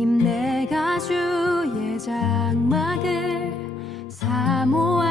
주님 내가 주의 장막을 사모하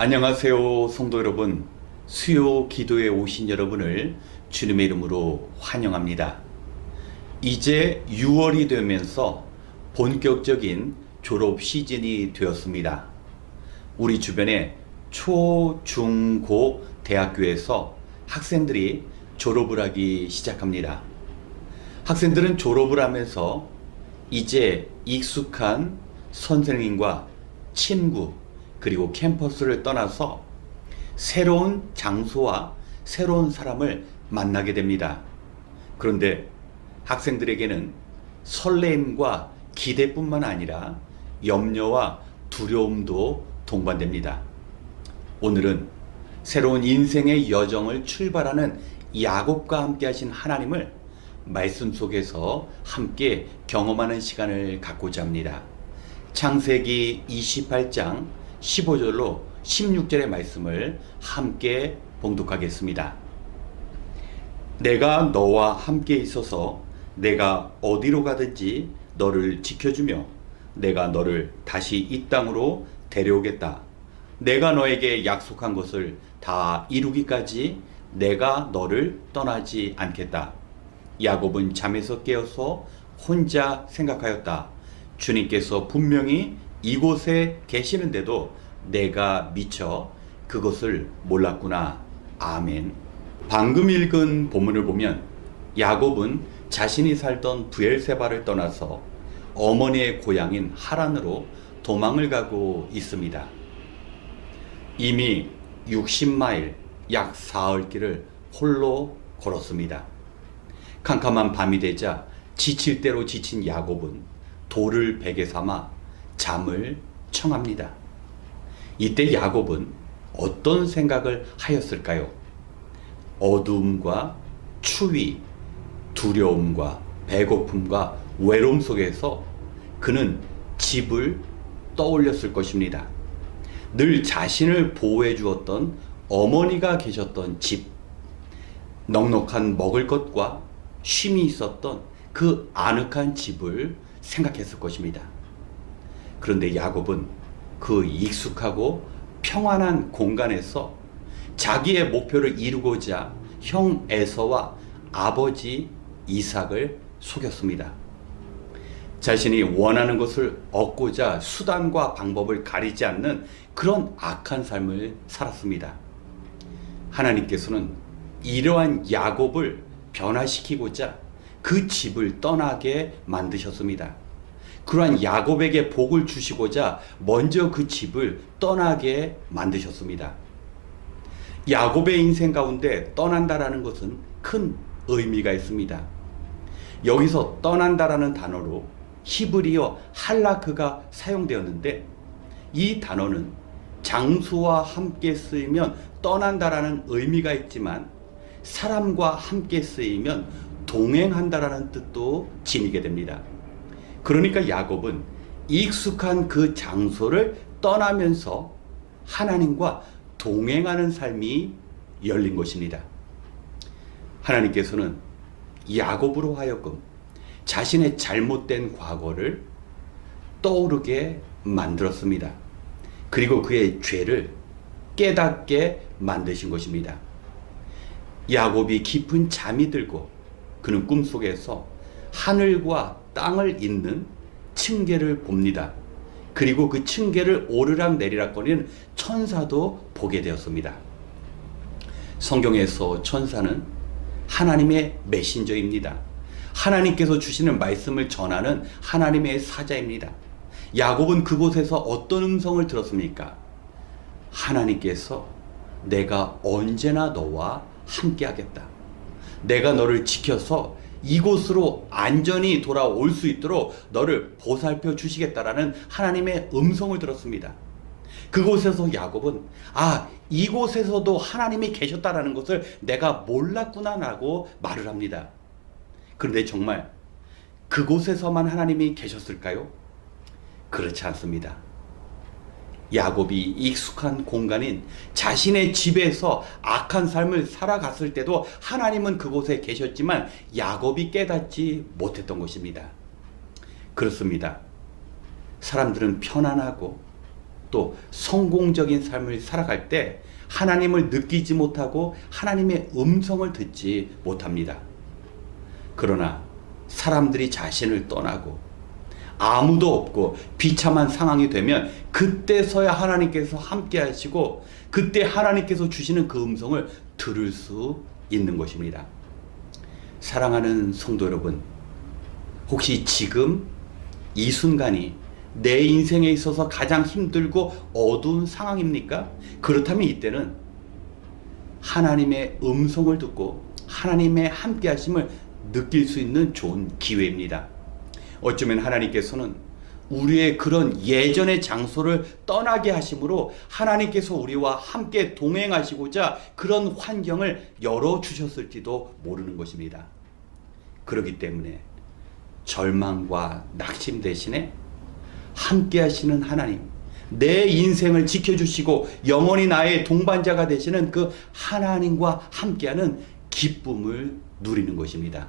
안녕하세요, 성도 여러분. 수요 기도에 오신 여러분을 주님의 이름으로 환영합니다. 이제 6월이 되면서 본격적인 졸업 시즌이 되었습니다. 우리 주변에 초, 중, 고 대학교에서 학생들이 졸업을 하기 시작합니다. 학생들은 졸업을 하면서 이제 익숙한 선생님과 친구 그리고 캠퍼스를 떠나서 새로운 장소와 새로운 사람을 만나게 됩니다. 그런데 학생들에게는 설레임과 기대뿐만 아니라 염려와 두려움도 동반됩니다. 오늘은 새로운 인생의 여정을 출발하는 야곱과 함께 하신 하나님을 말씀 속에서 함께 경험하는 시간을 갖고자 합니다. 창세기 28장 15절로 16절의 말씀을 함께 봉독하겠습니다. 내가 너와 함께 있어서 내가 어디로 가든지 너를 지켜주며 내가 너를 다시 이 땅으로 데려오겠다. 내가 너에게 약속한 것을 다 이루기까지 내가 너를 떠나지 않겠다. 야곱은 잠에서 깨어서 혼자 생각하였다. 주님께서 분명히 이곳에 계시는데도 내가 미쳐 그것을 몰랐구나. 아멘. 방금 읽은 본문을 보면 야곱은 자신이 살던 부엘세바를 떠나서 어머니의 고향인 하란으로 도망을 가고 있습니다. 이미 60마일 약 사흘 길을 홀로 걸었습니다. 캄캄한 밤이 되자 지칠 대로 지친 야곱은 돌을 베개 삼아 잠을 청합니다. 이때 야곱은 어떤 생각을 하였을까요? 어두움과 추위, 두려움과 배고픔과 외로움 속에서 그는 집을 떠올렸을 것입니다. 늘 자신을 보호해 주었던 어머니가 계셨던 집, 넉넉한 먹을 것과 쉼이 있었던 그 아늑한 집을 생각했을 것입니다. 그런데 야곱은 그 익숙하고 평안한 공간에서 자기의 목표를 이루고자 형 에서와 아버지 이삭을 속였습니다. 자신이 원하는 것을 얻고자 수단과 방법을 가리지 않는 그런 악한 삶을 살았습니다. 하나님께서는 이러한 야곱을 변화시키고자 그 집을 떠나게 만드셨습니다. 그러한 야곱에게 복을 주시고자 먼저 그 집을 떠나게 만드셨습니다. 야곱의 인생 가운데 떠난다라는 것은 큰 의미가 있습니다. 여기서 떠난다라는 단어로 히브리어 할라크가 사용되었는데 이 단어는 장수와 함께 쓰이면 떠난다라는 의미가 있지만 사람과 함께 쓰이면 동행한다라는 뜻도 지니게 됩니다. 그러니까 야곱은 익숙한 그 장소를 떠나면서 하나님과 동행하는 삶이 열린 것입니다. 하나님께서는 야곱으로 하여금 자신의 잘못된 과거를 떠오르게 만들었습니다. 그리고 그의 죄를 깨닫게 만드신 것입니다. 야곱이 깊은 잠이 들고 그는 꿈속에서 하늘과 땅을 잇는 층계를 봅니다. 그리고 그 층계를 오르락 내리락 거리는 천사도 보게 되었습니다. 성경에서 천사는 하나님의 메신저입니다. 하나님께서 주시는 말씀을 전하는 하나님의 사자입니다. 야곱은 그곳에서 어떤 음성을 들었습니까? 하나님께서 내가 언제나 너와 함께 하겠다. 내가 너를 지켜서 이곳으로 안전히 돌아올 수 있도록 너를 보살펴 주시겠다라는 하나님의 음성을 들었습니다. 그곳에서 야곱은 아 이곳에서도 하나님이 계셨다라는 것을 내가 몰랐구나라고 말을 합니다. 그런데 정말 그곳에서만 하나님이 계셨을까요? 그렇지 않습니다. 야곱이 익숙한 공간인 자신의 집에서 악한 삶을 살아갔을 때도 하나님은 그곳에 계셨지만 야곱이 깨닫지 못했던 것입니다. 그렇습니다. 사람들은 편안하고 또 성공적인 삶을 살아갈 때 하나님을 느끼지 못하고 하나님의 음성을 듣지 못합니다. 그러나 사람들이 자신을 떠나고 아무도 없고 비참한 상황이 되면 그때서야 하나님께서 함께 하시고 그때 하나님께서 주시는 그 음성을 들을 수 있는 것입니다. 사랑하는 성도 여러분, 혹시 지금 이 순간이 내 인생에 있어서 가장 힘들고 어두운 상황입니까? 그렇다면 이때는 하나님의 음성을 듣고 하나님의 함께 하심을 느낄 수 있는 좋은 기회입니다. 어쩌면 하나님께서는 우리의 그런 예전의 장소를 떠나게 하심으로 하나님께서 우리와 함께 동행하시고자 그런 환경을 열어 주셨을지도 모르는 것입니다. 그렇기 때문에 절망과 낙심 대신에 함께 하시는 하나님, 내 인생을 지켜주시고 영원히 나의 동반자가 되시는 그 하나님과 함께하는 기쁨을 누리는 것입니다.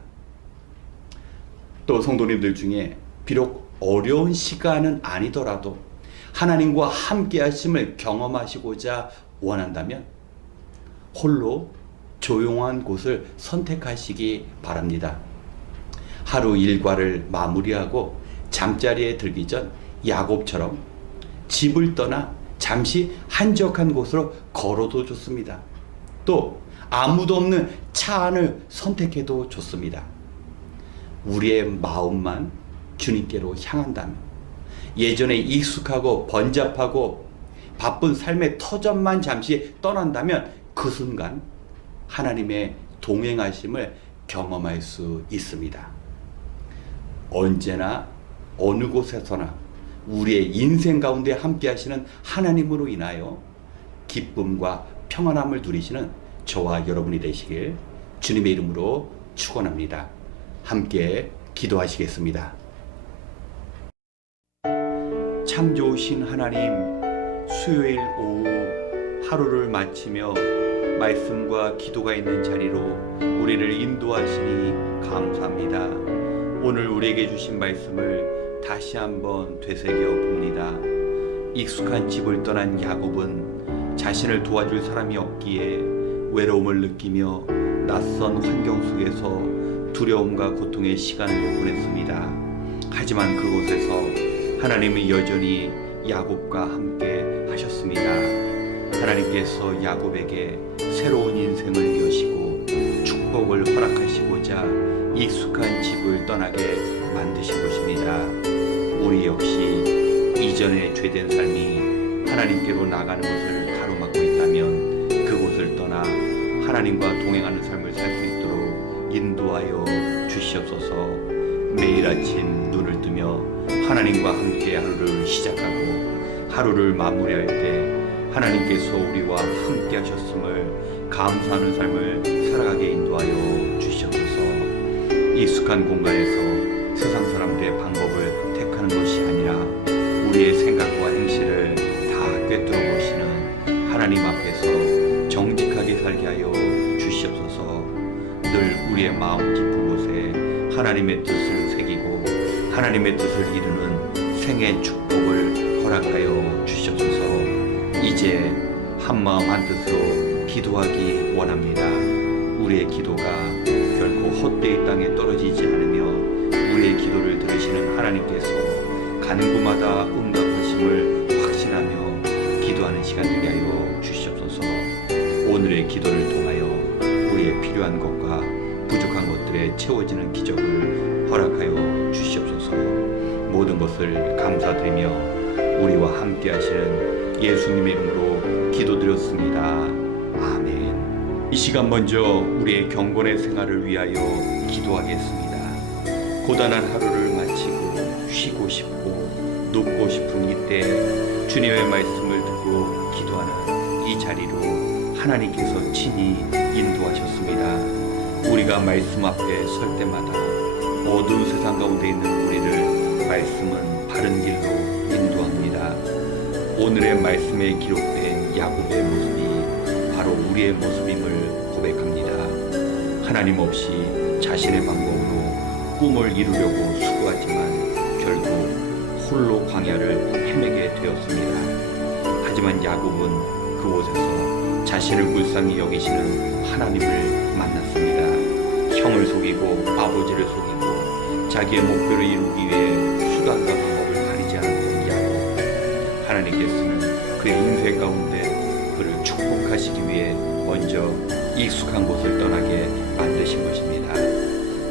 또 성도님들 중에 비록 어려운 시간은 아니더라도 하나님과 함께 하심을 경험하시고자 원한다면 홀로 조용한 곳을 선택하시기 바랍니다. 하루 일과를 마무리하고 잠자리에 들기 전 야곱처럼 집을 떠나 잠시 한적한 곳으로 걸어도 좋습니다. 또 아무도 없는 차 안을 선택해도 좋습니다. 우리의 마음만 주님께로 향한다면 예전에 익숙하고 번잡하고 바쁜 삶의 터전만 잠시 떠난다면 그 순간 하나님의 동행하심을 경험할 수 있습니다. 언제나 어느 곳에서나 우리의 인생 가운데 함께 하시는 하나님으로 인하여 기쁨과 평안함을 누리시는 저와 여러분이 되시길 주님의 이름으로 축원합니다. 함께 기도하시겠습니다. 참 좋으신 하나님, 수요일 오후 하루를 마치며 말씀과 기도가 있는 자리로 우리를 인도하시니 감사합니다. 오늘 우리에게 주신 말씀을 다시 한번 되새겨 봅니다. 익숙한 집을 떠난 야곱은 자신을 도와줄 사람이 없기에 외로움을 느끼며 낯선 환경 속에서 두려움과 고통의 시간을 보냈습니다. 하지만 그곳에서 하나님은 여전히 야곱과 함께 하셨습니다. 하나님께서 야곱에게 새로운 인생을 여시고 축복을 허락하시고자 익숙한 집을 떠나게 만드신 것입니다. 우리 역시 이전에 죄된 삶이 하나님께로 나가는 것을 가로막고 있다면 그곳을 떠나 하나님과 동행하는 있도록 인도하여 주시옵소서. 매일 아침 눈을 뜨며 하나님과 함께 하루를 시작하고 하루를 마무리할 때 하나님께서 우리와 함께 하셨음을 감사하는 삶을 살아가게 인도하여 주시옵소서. 익숙한 공간에서 마음 깊은 곳에 하나님의 뜻을 새기고 하나님의 뜻을 이루는 생의 축복을 허락하여 주시옵소서. 이제 한마음 한뜻으로 기도하기 원합니다. 우리의 기도가 결코 헛되이 땅에 떨어지지 않으며 우리의 기도를 들으시는 하나님께서 곳마다 응답하심을 확신하며 기도하는 시간 되게 하여 주시옵소서. 오늘의 기도를 통하여 우리의 필요한 것들에 채워지는 기적을 허락하여 주시옵소서 모든 것을 감사드리며 우리와 함께 하시는 예수님의 이름으로 기도드렸습니다. 아멘. 이 시간 먼저 우리의 경건의 생활을 위하여 기도하겠습니다. 고단한 하루를 마치고 쉬고 싶고 눕고 싶은 이때 주님의 말씀을 듣고 기도하는 이 자리로 하나님께서 친히 인도하셨습니다. 우리가 말씀 앞에 설 때마다 어두운 세상 가운데 있는 우리를 말씀은 바른 길로 인도합니다. 오늘의 말씀에 기록된 야곱의 모습이 바로 우리의 모습임을 고백합니다. 하나님 없이 자신의 방법으로 꿈을 이루려고 수고하지만 결국 홀로 광야를 헤매게 되었습니다. 하지만 야곱은 그곳에서 자신을 불쌍히 여기시는 하나님을 형을 속이고 아버지를 속이고 자기의 목표를 이루기 위해 수단과 방법을 가리지 않았던 야곱. 하나님께서는 그의 인생 가운데 그를 축복하시기 위해 먼저 익숙한 곳을 떠나게 만드신 것입니다.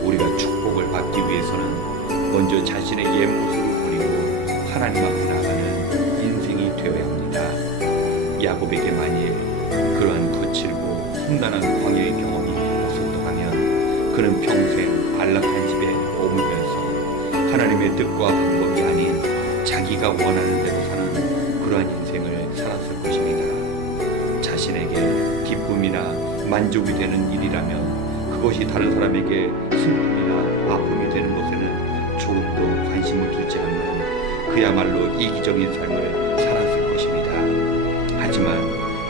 우리가 축복을 받기 위해서는 먼저 자신의 옛 모습을 버리고 하나님 앞에 나가는 인생이 되어야 합니다. 야곱에게 만일 그러한 거칠고 험난한 광야의 없었더라면 그는 평생 안락한 집에 머물면서 하나님의 뜻과 방법이 아닌 자기가 원하는 대로 사는 그러한 인생을 살았을 것입니다. 자신에게 기쁨이나 만족이 되는 일이라면 그것이 다른 사람에게 슬픔이나 아픔이 되는 것에는 조금도 관심을 두지 않는 그야말로 이기적인 삶을 살았을 것입니다. 하지만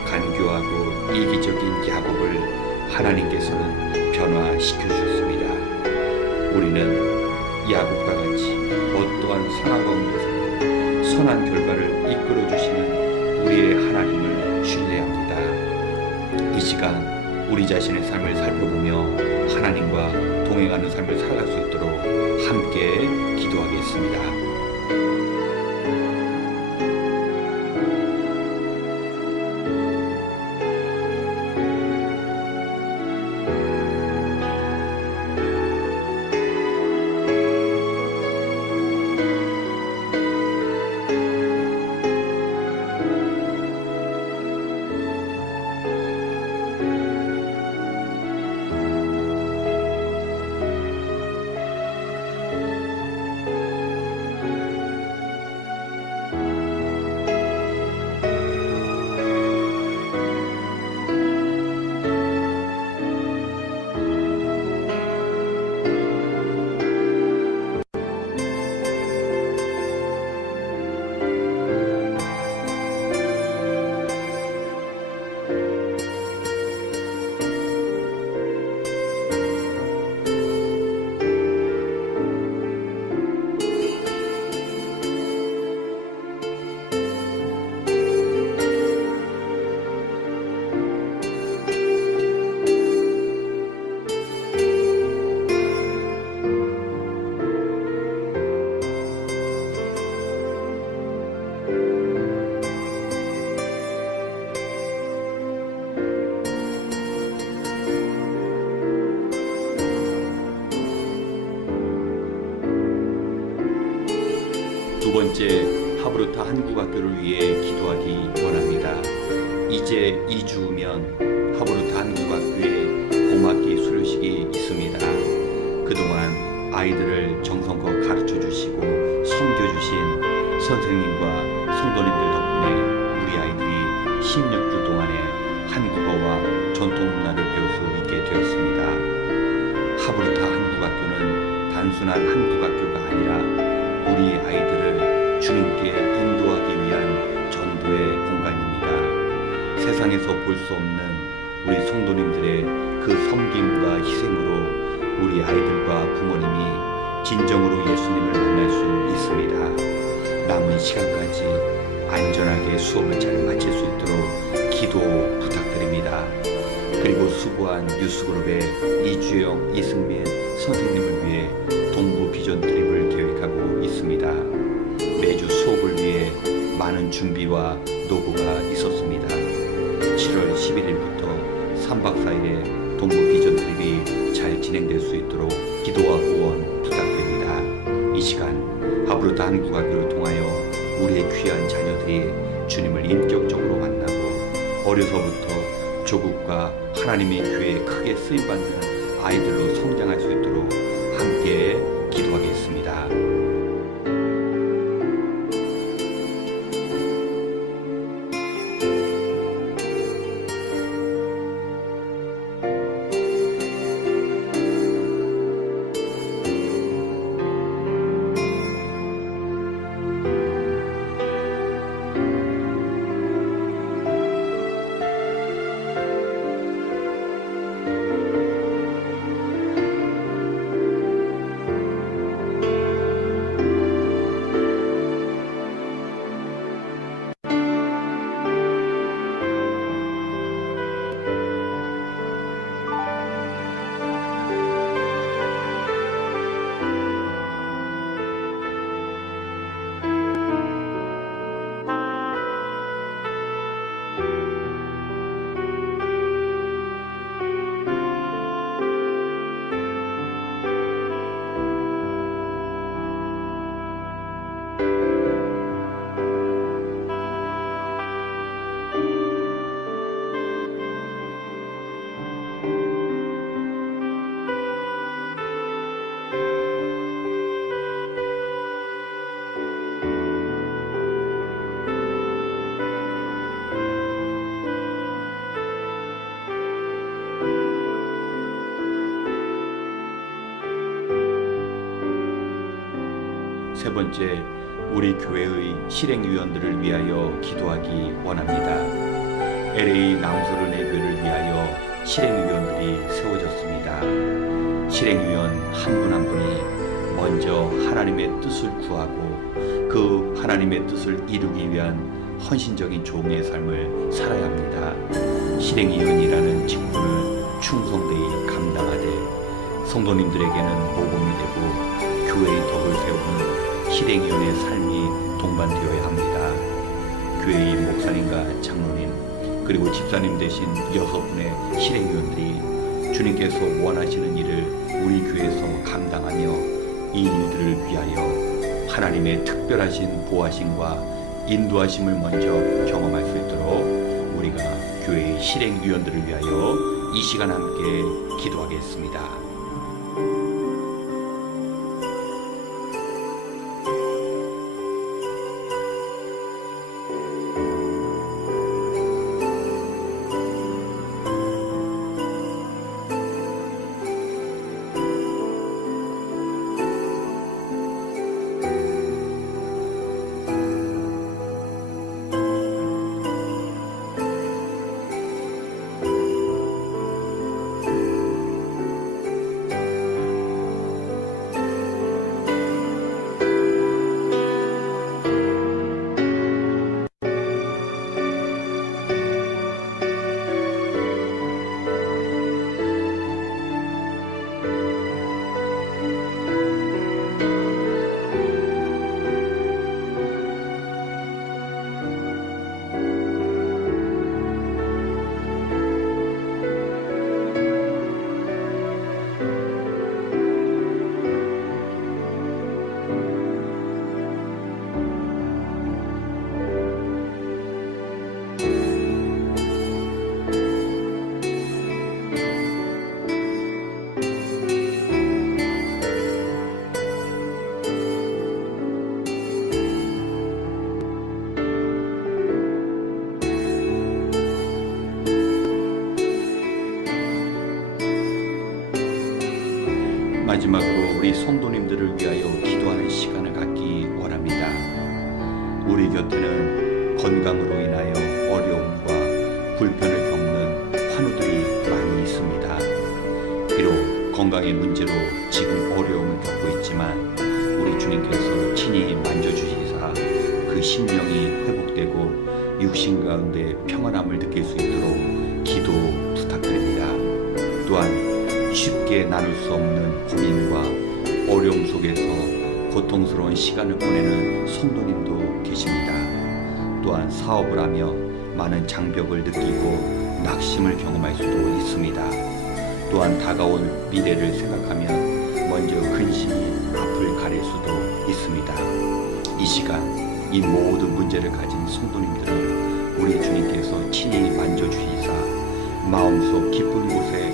간교하고 이기적인 야곱을 하나님께서는 변화시켜 주셨습니다. 우리는 야곱과 같이 어떠한 상황 가운데서도 선한 결과를 이끌어 주시는 우리의 하나님을 신뢰합니다. 이 시간 우리 자신의 삶을 살펴보며 하나님과 동행하는 삶을 살아갈 수 있도록 함께 기도하겠습니다. 한 볼 수 없는 우리 성도님들의 그 섬김과 희생으로 우리 아이들과 부모님이 진정으로 예수님을 만날 수 있습니다. 남은 시간까지 안전하게 수업을 잘 마칠 수 있도록 기도 부탁드립니다. 그리고 수고한 뉴스그룹의 이주영, 이승민 선생님을 위해 동부 비전 트립을 계획하고 있습니다. 매주 수업을 위해 많은 준비와 노고가 있었습니다. 7월 11일부터 3박 4일의 동부 비전 트립이 잘 진행될 수 있도록 기도와 후원 부탁드립니다. 이 시간 하브르타 한국학교를 통하여 우리의 귀한 자녀들이 주님을 인격적으로 만나고 어려서부터 조국과 하나님의 교회에 크게 쓰임받는 아이들로 성장할 수 있도록 함께 세 번째, 우리 교회의 실행위원들을 위하여 기도하기 원합니다. LA 남소른의 교회를 위하여 실행위원들이 세워졌습니다. 실행위원 한 분 한 분이 먼저 하나님의 뜻을 구하고 그 하나님의 뜻을 이루기 위한 헌신적인 종의 삶을 살아야 합니다. 실행위원이라는 직분을 충성되이 감당하되 성도님들에게는 모범이 되고 교회의 덕을 세우는 실행위원의 삶이 동반되어야 합니다. 교회의 목사님과 장로님 그리고 집사님 되신 여섯 분의 실행위원들이 주님께서 원하시는 일을 우리 교회에서 감당하며 이 일들을 위하여 하나님의 특별하신 보하심과 인도하심을 먼저 경험할 수 있도록 우리가 교회의 실행위원들을 위하여 이 시간 함께 기도하겠습니다. 그 심령이 회복되고 육신 가운데 평안함을 느낄 수 있도록 기도 부탁드립니다. 또한 쉽게 나눌 수 없는 고민과 어려움 속에서 고통스러운 시간을 보내는 성도님도 계십니다. 또한 사업을 하며 많은 장벽을 느끼고 낙심을 경험할 수도 있습니다. 또한 다가올 미래를 생각하면 먼저 근심이 앞을 가릴 수도 있습니다. 이 시간 이 모든 문제를 가진 성도님들을 우리 주님께서 친히 만져주시사 마음속 깊은 곳에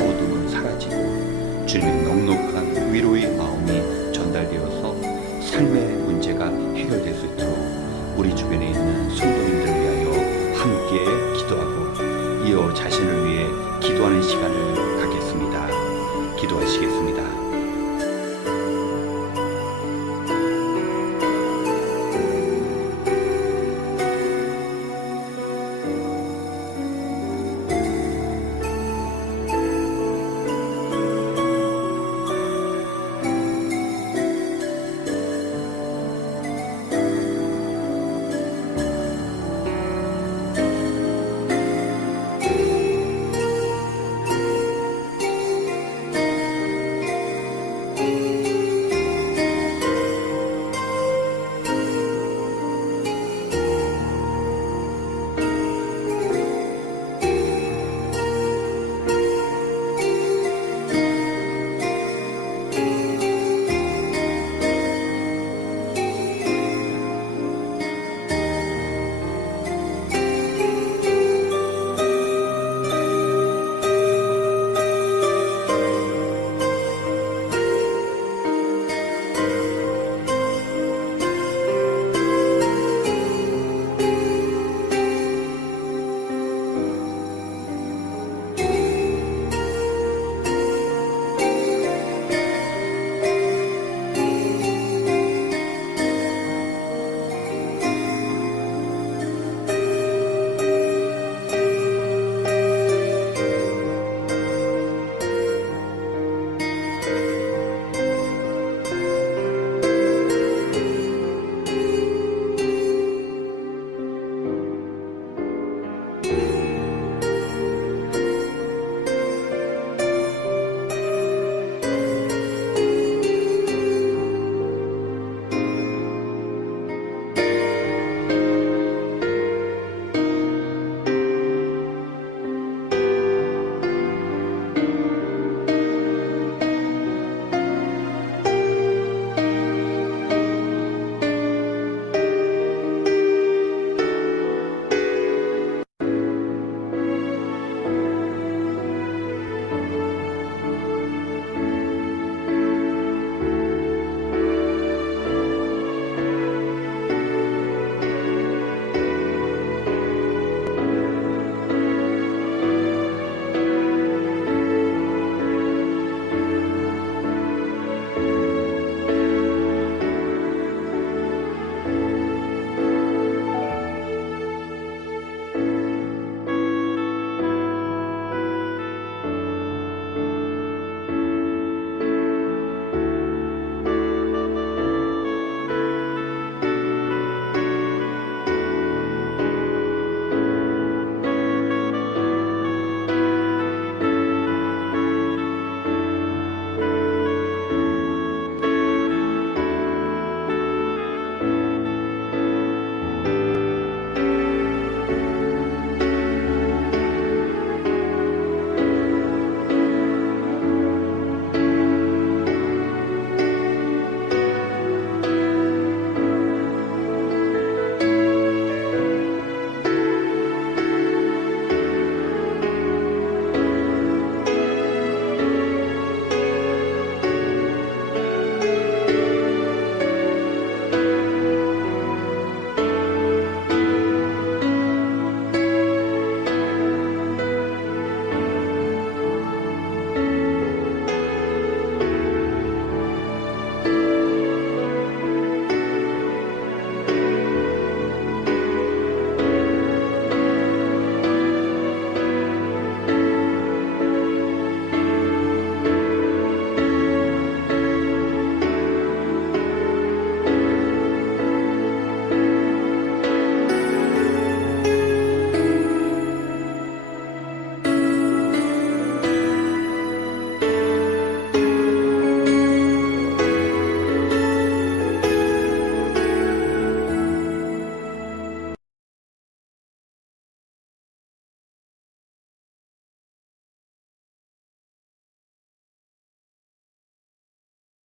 어둠은 사라지고 주님의 넉넉한 위로의 마음이 전달되어서 삶의 문제가 해결될 수 있도록 우리 주변에 있는 성도님들을